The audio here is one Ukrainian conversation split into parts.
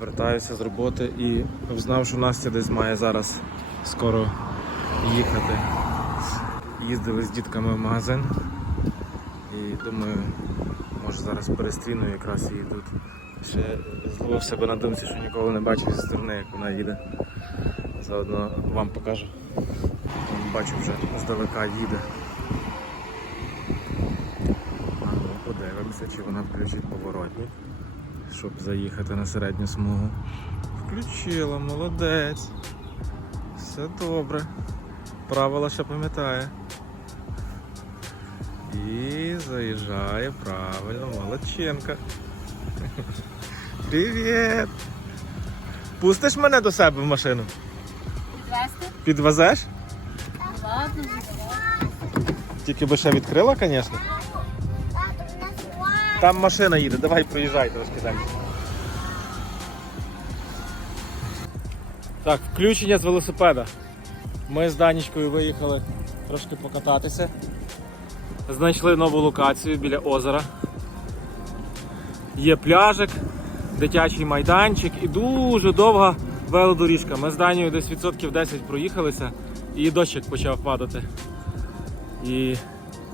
Вертаюся з роботи і знав, що Настя десь має зараз скоро їхати. Їздили з дітками в магазин. І думаю, може зараз перестріну якраз її тут. Ще зловив себе на думці, що ніколи не бачив зі сторони, як вона їде. Заодно вам покажу. Бачу вже здалека їде. Ну, подивимося, чи вона включить поворотник, щоб заїхати на середню смугу. Включила, молодець. Все добре. Правила ще пам'ятає. І заїжджає правильно, молодченка. Привіт! Пустиш мене до себе в машину? Підвести? Підвезеш? Ладно, Тільки би ще відкрила, звісно. Там машина їде, давай проїжджай трошки. Так, включення з велосипеда. Ми з Данічкою виїхали трошки покататися. Знайшли нову локацію біля озера. Є пляжик, дитячий майданчик і дуже довга велодоріжка. Ми з Данією десь відсотків 10 проїхалися і дощик почав падати. І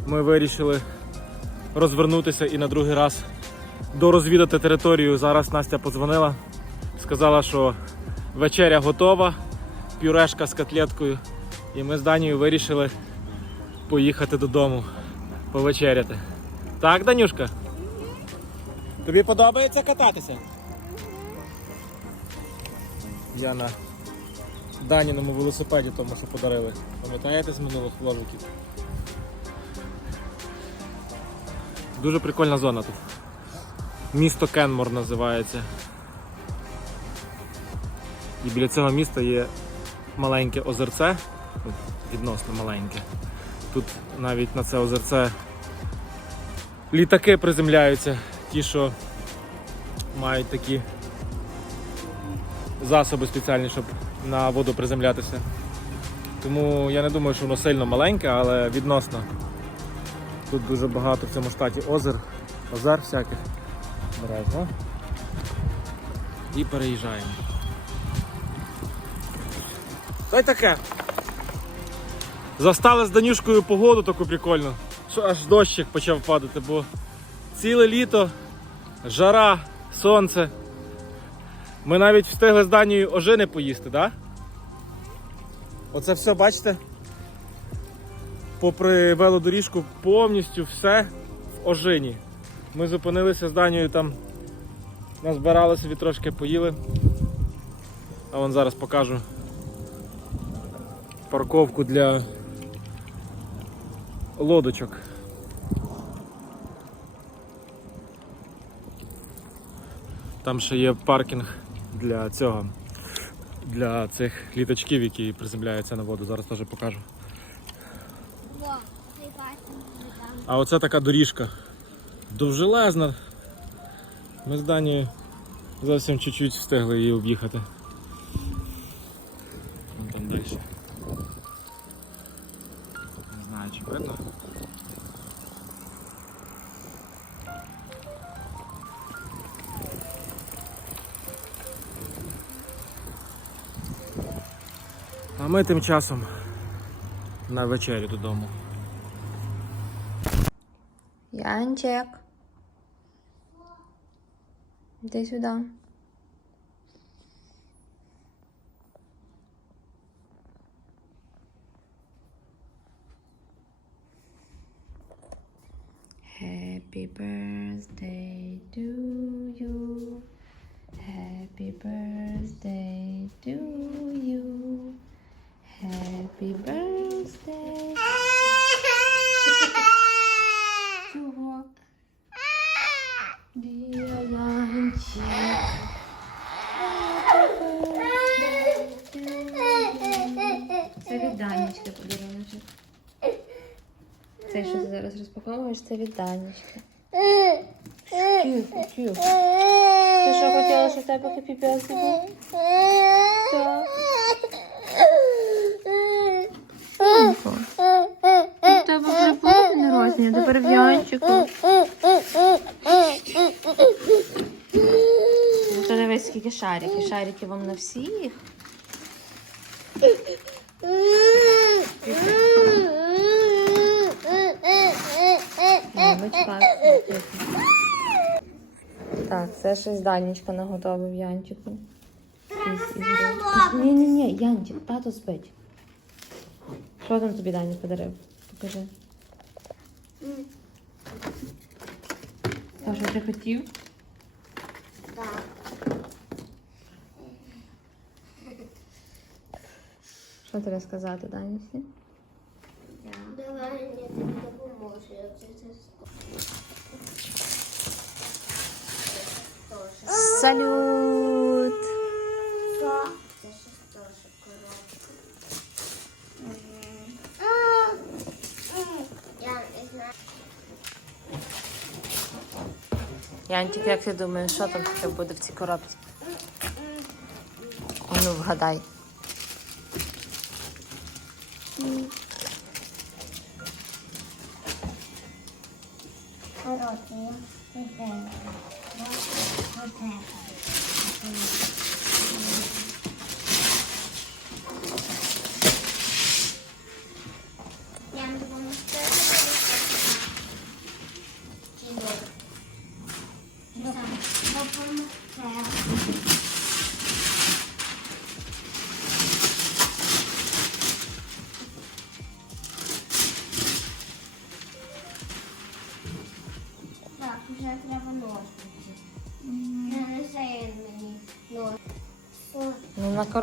ми вирішили розвернутися і на другий раз дорозвідати територію. Зараз Настя подзвонила, сказала, що вечеря готова, пюрешка з котлеткою. І ми з Данією вирішили поїхати додому повечеряти. Так, Данюшка? Тобі подобається кататися? Я на Даніному велосипеді тому, що подарили. Пам'ятаєте з минулих вложиків? Дуже прикольна зона тут. Місто Кенмор називається. І біля цього міста є маленьке озерце, відносно маленьке. Тут навіть на це озерце літаки приземляються, ті, що мають такі засоби спеціальні, щоб на воду приземлятися. Тому я не думаю, що воно сильно маленьке, але відносно. Тут дуже багато в цьому штаті озер, озер всяких. Бережно. І переїжджаємо. Та й таке. Застали з Данюшкою погоду таку прикольну, що аж дощик почав падати, бо ціле літо, жара, сонце. Ми навіть встигли з Данією ожини поїсти, так? Да? Оце все, бачите? Попри велодоріжку повністю все в ожині. Ми зупинилися з Данією там, назбирали собі трошки поїли. А вон зараз покажу парковку для лодочок. Там ще є паркінг для цього, для цих літачків, які приземляються на воду. Зараз теж покажу. А оце така доріжка. Довжелезна. Ми з Данією зовсім чуть-чуть встигли її об'їхати. Там далі. Не знаю, чи видно. А ми тим часом на вечерю додому. Янчик. Іди сюди. Happy birthday to you. Happy birthday to you. Happy birthday. Це від Данечки подаруночок. Це що ти зараз розпаковуєш, це від Данечки. Тихо, тихо. Ти що хотіла, щоб тебе хеппі бёрзді був? Так. Тихо. Тебе вже народження, тепер в Янчику. Це скільки шариків. Шарики вам на всіх. Мамочка. Так, це щось Данечка наготовив Янчику. Ні, ні, ні, Янчик, тато спить. Що там тобі Даня подарив? Покажи. А що ти хотів? Що тобі сказати, Данісі? Давай я тобі допоможу. Я це Салют! Це ще теж коробка. Я не знаю. Янчик, як ти думаєш, що там таке буде в цій коробці? Ну вгадай. Коротше,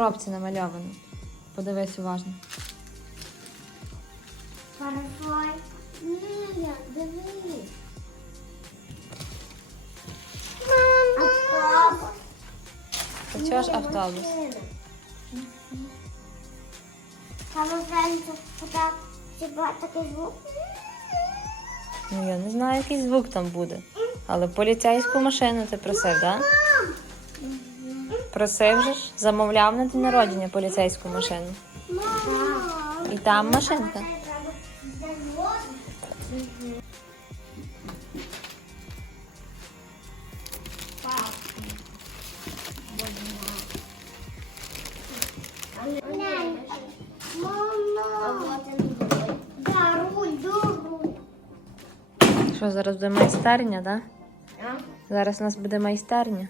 коробці намальовано. Подивись уважно. Парасоль. Ні, дивись. Автобус. Та чого ж автобус? Там зранку так, хіба такий звук. Ну я не знаю, який звук там буде. Але поліцейську машину ти просив, так? Да? Просив же ж, замовляв на день народження поліцейську машину. І там машинка. Що зараз буде майстерня, так? Да? Зараз у нас буде майстерня.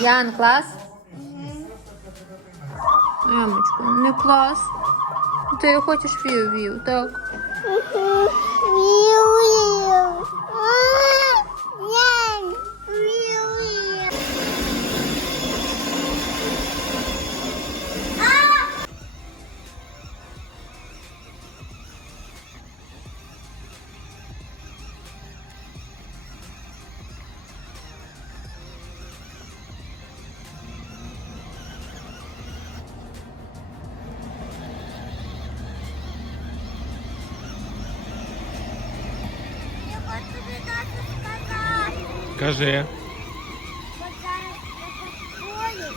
Ян, клас? Ямочка, не клас. Ти хочеш вів-вів, так? Я Кажи. От зараз в школі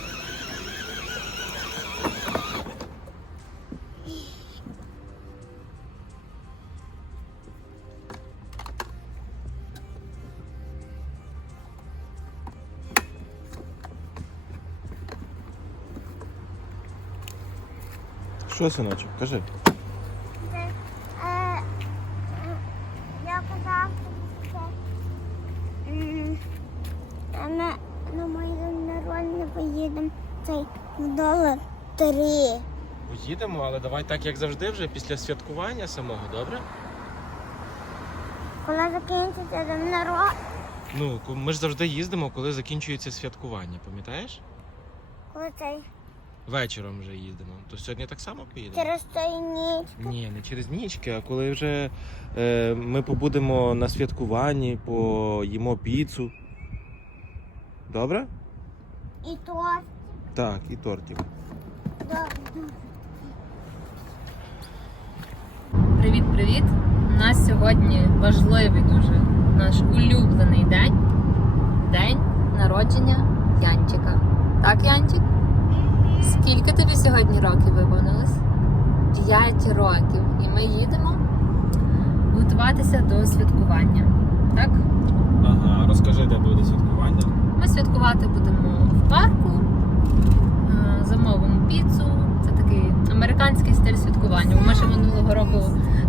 Що, синочок, кажи. Е, е, Я казав, що м, а на, на моє день народження поїдемо цей в долар три. Поїдемо, але давай так, як завжди, вже після святкування самого, добре? Коли закінчиться день народження, Ну, ми ж завжди їздимо, коли закінчується святкування, пам'ятаєш? коли цей Вечором вже їздимо. То сьогодні так само поїдемо? через той ніч. Ні, не через нічки, а коли вже е, ми побудемо на святкуванні, поїмо піцу. Добре? І то Так, і тортів. да, Привіт, привіт! У нас сьогодні важливий дуже наш улюблений день. День народження Янчика. Так, Янчик? Скільки тобі сьогодні років виповнилось? 5 років. І ми їдемо готуватися до святкування. Так? Ага, розкажи, де буде святкування. Ми святкувати будемо в парку, е, замовимо піцу. Американський стиль святкування. Ми ще минулого року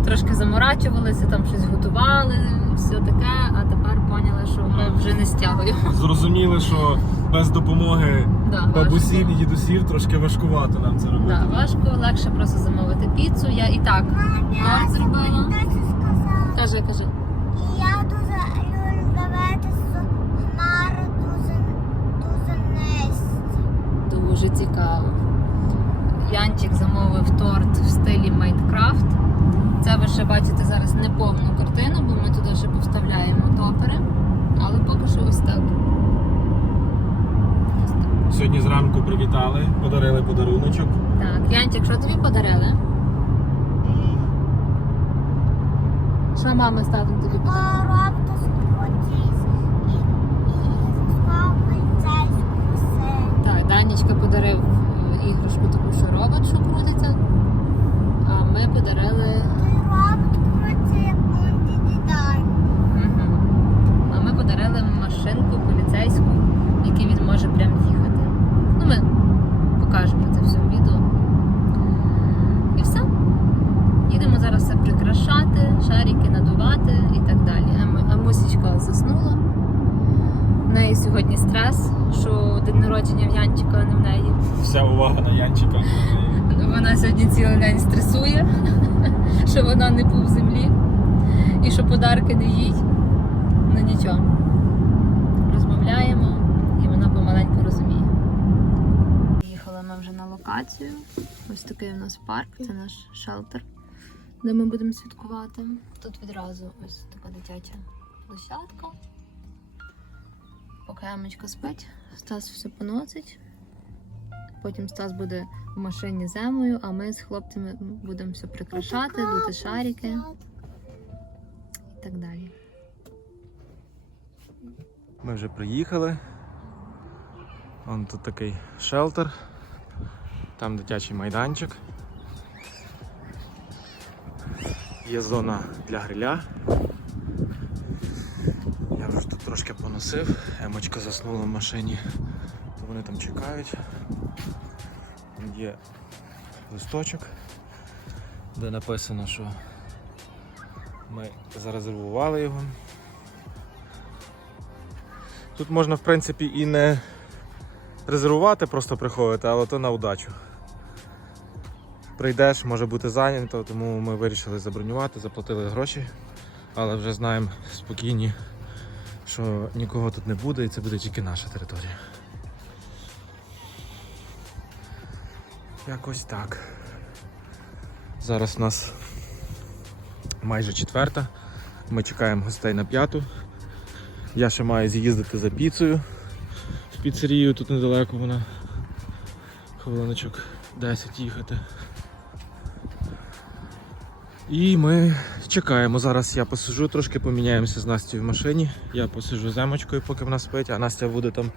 трошки заморачувалися, там щось готували, все таке, а тепер поняли, що ми вже не стягуємо. Зрозуміли, що без допомоги Да, бабусів важко. і дідусів трошки важкувато нам це робити. Да, важко, легше просто замовити піцу. Я і так торт зробила. Каже, каже. Я дуже люблю дивитися хмари дуже, дуже. Дуже цікаво. Янчик замовив торт в стилі Майнкрафт. Це ви ще бачите зараз не повну картину, бо ми туди ще повставляємо топери. Але поки що ось так. Сьогодні зранку привітали, подарили подаруночок. Так, Янчик, що тобі подарили? Що мама з татом тобі машину. Так, Данечка подарив іграшку таку, що робот, що крутиться. А ми подарили. А ми подарили машинку поліцейську, якій він може прям їхати. Ну, ми покажемо це все в відео. І все. Їдемо зараз все прикрашати, шарики надувати і так далі. А Мусічка заснула. В неї сьогодні стрес, що день народження в Янчика, а не в неї. Вся увага на Янчика. Вона сьогодні цілий день стресує, що вона не пув землі і що подарки не їй. Ну нічого. Розмовляємо і вона помаленьку розуміє. Їхали ми вже на локацію. Ось такий у нас парк, це наш шелтер, де ми будемо святкувати. Тут відразу ось така дитяча площадка. Поки Емочка спить, Стас все поносить. Потім Стас буде в машині з а ми з хлопцями будемо все прикрашати, дути шарики і так далі. Ми вже приїхали. Вон тут такий шелтер. Там дитячий майданчик. Є зона для гриля. Трошки поносив. Емочка заснула в машині. Вони там чекають. Тут Є листочок, де написано, що ми зарезервували його. Тут можна, в принципі, і не резервувати, просто приходити, але то на удачу. Прийдеш, може бути зайнято, тому ми вирішили забронювати, заплатили гроші, але вже знаємо спокійні, що нікого тут не буде і це буде тільки наша територія. Якось так. Зараз у нас майже четверта. Ми чекаємо гостей на п'яту. Я ще маю з'їздити за піцею в піцерію, тут недалеко вона. Хвилиночок 10 їхати. І ми чекаємо. Зараз я посижу, трошки поміняємося з Настю в машині. Я посижу з Емочкою, поки вона спить, а Настя буде там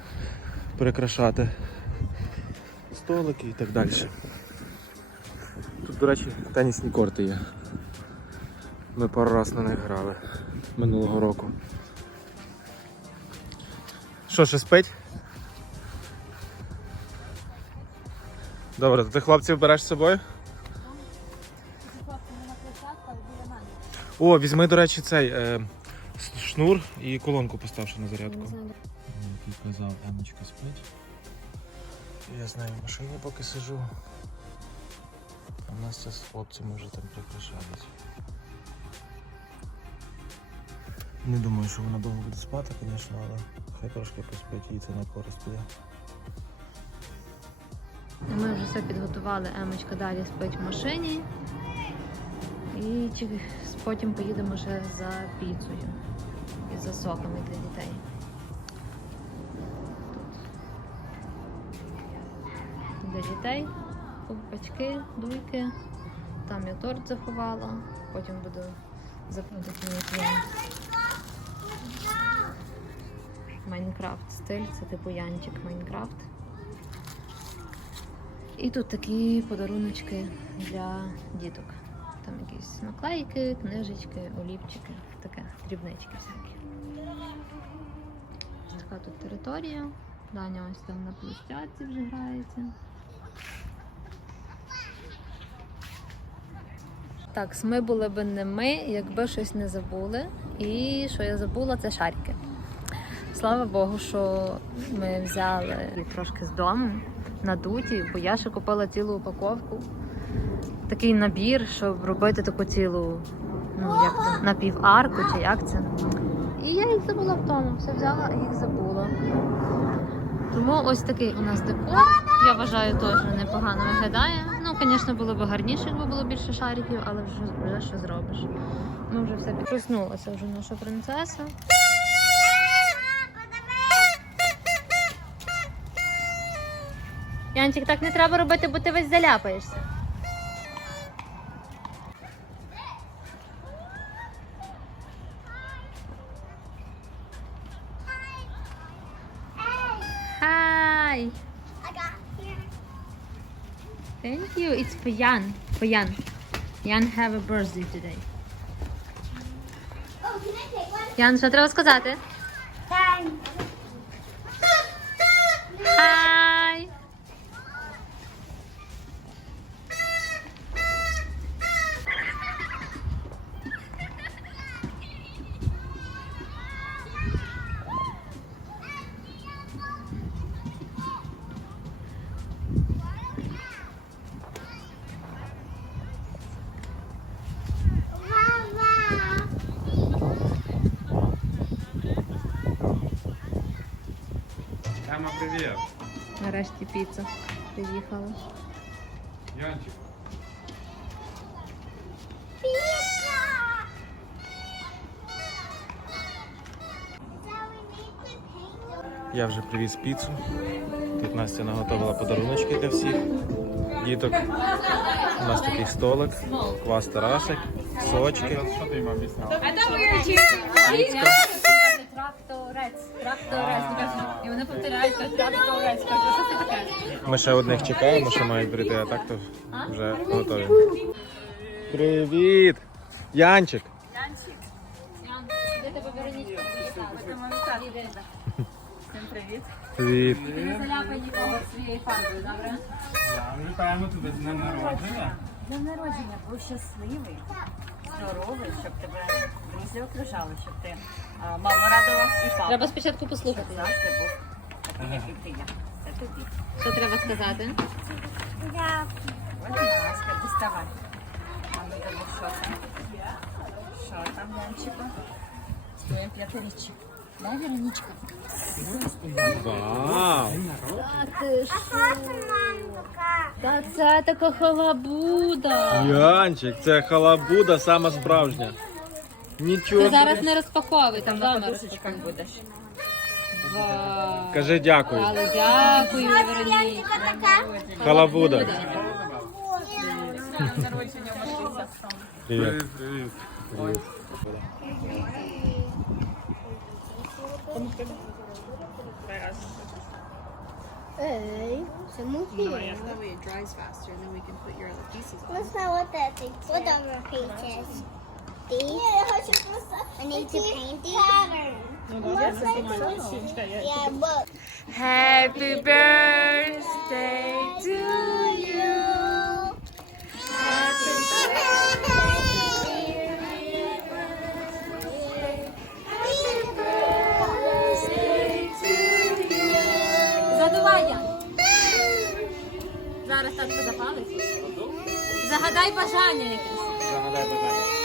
перекрашати столики і так далі. Тут, до речі, тенісні корти є. Ми пару раз на них грали минулого року. Що, ще спить? Добре, то ти хлопців береш з собою? О, візьми, до речі, цей е, шнур і колонку поставши на зарядку. Як і казав, Емочка спить. Я з нею в машині поки сижу. А в нас це з хлопцями вже там прикрашались. Не думаю, що вона довго буде спати, звісно, але хай трошки поспить, їй це на користь піде. Ми вже все підготували, Емочка далі спить в машині. І потім поїдемо ще за піцею і за соками для дітей. Тут для дітей ковпачки, дуйки. Там я торт заховала, потім буду запитати Майнкрафт стиль, це типу Янчик Майнкрафт. І тут такі подаруночки для діток. Там якісь наклейки, книжечки, олівчики, таке, дрібнички всякі. Ось така тут територія. Даня ось там на площадці вже грається. Так, ми були б не ми, якби щось не забули. І що я забула, це шарики. Слава Богу, що ми взяли трошки з дому надуті, бо я ще купила цілу упаковку. Такий набір, щоб робити таку цілу, ну як то, напіварку чи як це. І я їх забула вдома. Все взяла, а їх забула. Тому ось такий у нас декор. Я вважаю, теж непогано виглядає. Ну, звісно, було б гарніше, якби було більше шариків, але вже, вже що зробиш. Ми вже все проснулася вже наша принцеса. Янчик, так не треба робити, бо ти весь заляпаєшся. Hi. I got here. Thank you. It's for Jan. For Jan. Jan have a birthday today. Oh, can I take one? Ян, що треба сказати? Thanks. Приїхала. Янчик. Я вже привіз піцу. Тут Настя наготовила подаруночки для всіх діток. У нас такий столик, квас Тарасик, сочки. Тракторець, тракторець. І вони повторяють тракторець. Що це таке? Ми ще одних чекаємо, що мають прийти, а так то вже готові. Привіт! Янчик! Ян, де тебе Веронічка Всім привіт. Привіт! Не заляпай нікого своєю фарбою, добре? Вітаємо тебе з днем народження. Днем народження був щасливий, здоровий, щоб тебе друзі окружали, щоб ти а, маму радував і папу. Треба спочатку послухати. Щоб завжди був такий, як і ти є. Це тобі. Що треба сказати? Будь ласка, діставай. А ну дамо, що там? Що там, Янчику? Твоє п'ятиріччя. Да, Вероничка? Вау! Та це така халабуда. Янчик, це халабуда сама справжня. Нічого. Ти зараз не розпаковуй, там На вдома подушечках розпакуй. будеш. Вау. Кажи дякую. Але дякую, Вероніка. Халабуда. Привіт. Привіт. Hey, some here. That way it dries faster, and then we can put your other pieces on. Let's know what that thing What other pages? I need to paint these. Yeah, look. Happy birthday to you. Задувай. Зараз татко запалить. Загадай бажання якесь. Загадай бажання.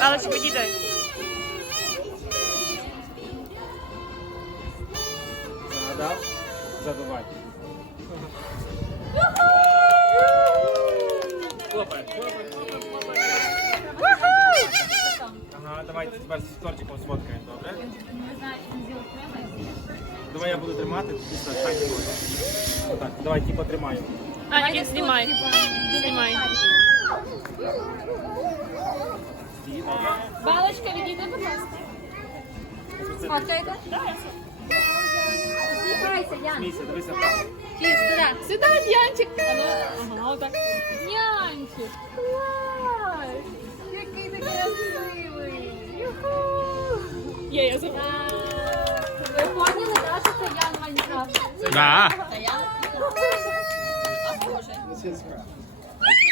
Паличку дідай. Загадав? Задувай. Хлопай, хлопай, хлопай, хлопай. Ага, давай тепер з тортиком сфоткаємо, добре? Давай я буду тримати, ти так, так не можна. Отак, давай, типу, тримаю. Аня, знімай. Знімай. Балочка, відійди, будь ласка. Сфоткайте. Сміхайся, Ян. Смійся, дивися. Кіс, сюди. Сюди, Янчик. Ага, отак. Янчик. Клас. Який ти красивий. Юху. Є, я забула. Ви поняли, да, що це Ян Майнкрафт? Да. Well,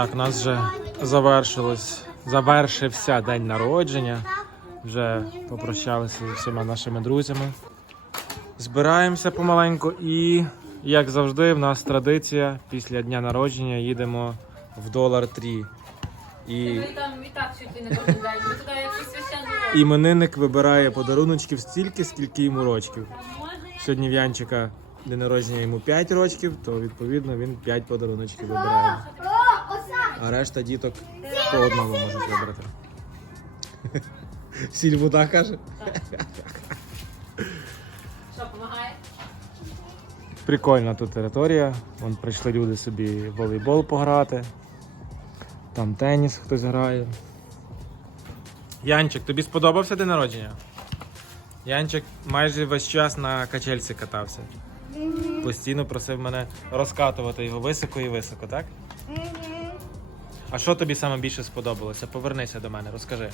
Так, у нас вже завершилось, завершився день народження. Вже попрощалися зі всіма нашими друзями. Збираємося помаленьку і, як завжди, в нас традиція після дня народження їдемо в долар трі. І іменинник вибирає подаруночків стільки, скільки йому рочків. Сьогодні в Янчика день народження йому 5 рочків, то відповідно він 5 подаруночків вибирає. А решта діток по одному можуть вибрати. Сіль вода каже. Що, допомагає? Прикольна тут територія. Вон прийшли люди собі в волейбол пограти. Там теніс хтось грає. Янчик, тобі сподобався день народження? Янчик майже весь час на качельці катався. Постійно просив мене розкатувати його високо і високо, так? А що тобі саме більше сподобалося? Повернися до мене, розкажи.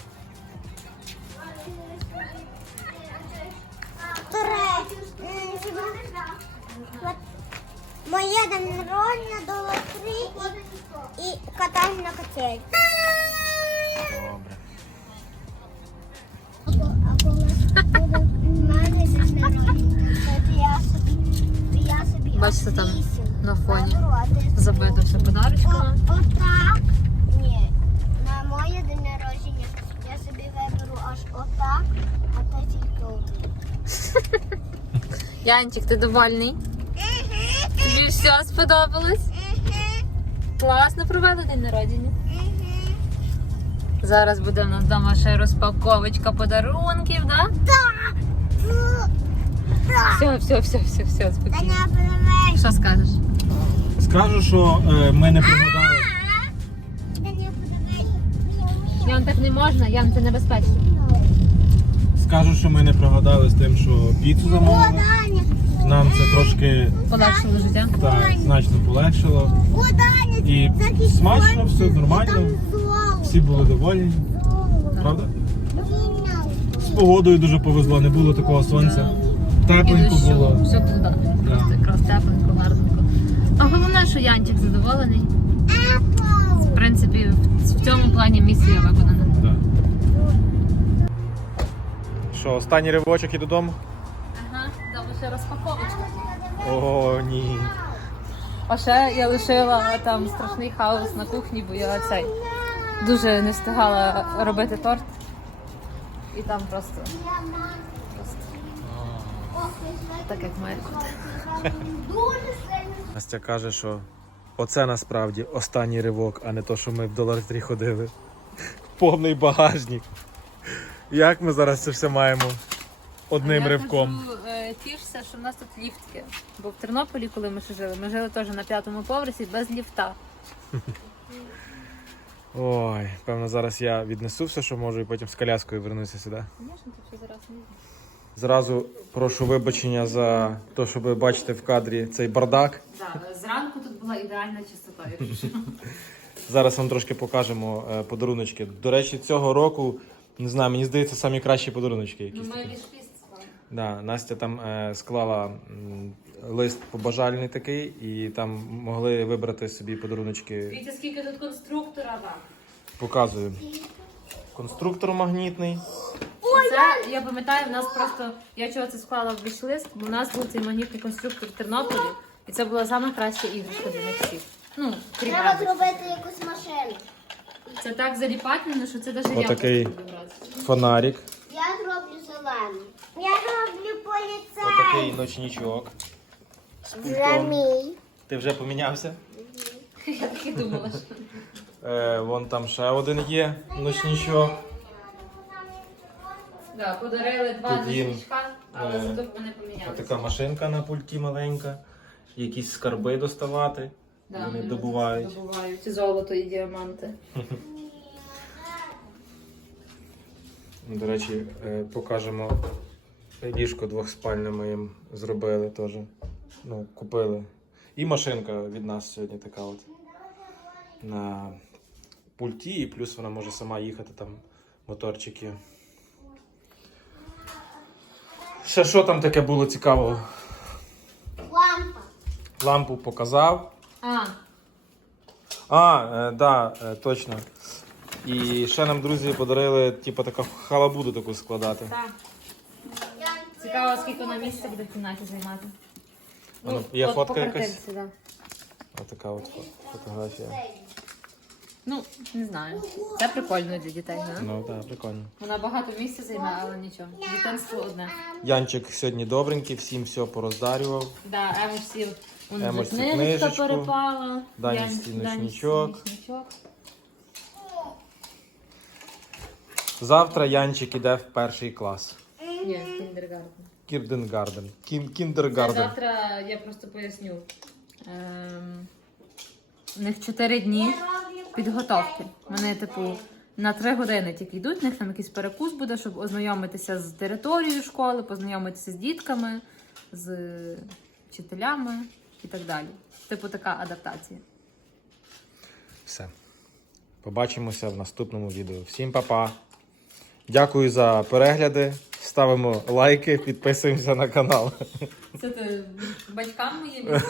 Моє день народження до три і, і катаюсь на качелі. Добре. А коли буде в мене день народження, то я собі, я собі Бачите, там на фоні Забито все подарочками. Отак. Янчик, ти довольний? Тобі все сподобалось? Класно провели день народження. Зараз буде в нас вдома ще розпаковочка подарунків, да? Все, все, все, все, все, спокійно. Що скажеш? Скажу, що е, ми не подивись. Ян, так не можна, Ян, це небезпечно. Скажу, що ми не прогадали з тим, що піцу замовили. Нам це трошки Полегшило життя. так, значно полегшило. І смачно, все нормально. Всі були довольні, правда? З погодою дуже повезло, не було такого сонця. Тепленько дощу. було. Все туди. Просто якраз тепленько, гарненько. А головне, що Янчик задоволений. В принципі, в в цьому плані місія виконана. Що, останній ривочок і додому? Ага, дали ще розпаковочка. О, ні. А ще я лишила там страшний хаос на кухні, бо я цей дуже не встигала робити торт. І там просто, просто так як має бути. Настя каже, що оце насправді останній ривок, а не то, що ми в долар 3 ходили. Повний багажник. Як ми зараз це все маємо одним я ривком? Е, тішся, що в нас тут ліфт. Бо в Тернополі, коли ми ще жили, ми жили теж на п'ятому поверсі без ліфта. Ой, певно, зараз я віднесу все, що можу, і потім з коляскою вернуся сюди. Звісно, тут зараз не. Зразу прошу вибачення за те, що ви бачите в кадрі цей бардак. Так, зранку тут була ідеальна чистота, якщо що. Зараз вам трошки покажемо е, подаруночки. До речі, цього року, не знаю, мені здається, самі кращі подаруночки Ну, якісь ми такі. Да, Настя там е, склала м, лист побажальний такий, і там могли вибрати собі подаруночки. Дивіться, скільки тут конструктора там. Показую. Конструктор магнітний. Це, я пам'ятаю, в нас просто, я чого це склала в вішлист, бо в нас був цей магнітний конструктор в Тернополі, і це була найкраща іграшка для них всіх. Ну, Треба зробити якусь машину. Це так заліпательно, що це навіть Отакий. я буду брати. Фонарик. Я зроблю зелену. Я роблю поліцай. Отакий ночничок. Вже мій. Ти вже помінявся? Я так і думала. що- Е, вон там ще один є ночничок. Да, подарили два Тут їм, але е, зато вони помінялися. Отака машинка на пульті маленька. Якісь скарби доставати. Да, вони добувають. Добувають золото і діаманти. До речі, е, покажемо ліжко двохспальне ми їм зробили теж. Ну, купили. І машинка від нас сьогодні така от. На пульті, і плюс вона може сама їхати там моторчики. Ще що там таке було цікавого? Лампа. Лампу показав. А, А, е, да, е, точно. І ще нам друзі подарили, типу, таку халабуду таку складати. так. Цікаво, скільки на місце буде в кімнаті займати. Ну, є от фотка якась? картинці, да. Отака от фо- фотографія. Ну, не знаю. Це прикольно для дітей, да? Ну так, прикольно. Вона багато місця займає, але нічого. Дитинство одне. Янчик сьогодні добренький, всім все пороздарював. Да, Ему всі Емочці книжечка книжечку, перепала. Данічці Ян- ночничок. Ночничок. Завтра Янчик іде в перший клас. Ні, кіндергарден. Кірденгарден. Кін- Це Кіндергарден. завтра я просто поясню. Ем, у них 4 дні підготовки. Вони, типу, на 3 години тільки йдуть, у них там якийсь перекус буде, щоб ознайомитися з територією школи, познайомитися з дітками, з вчителями і так далі. Типу, така адаптація. Все. Побачимося в наступному відео. Всім па-па. Дякую за перегляди. Ставимо лайки, підписуємося на канал. Це ти батькам моїм?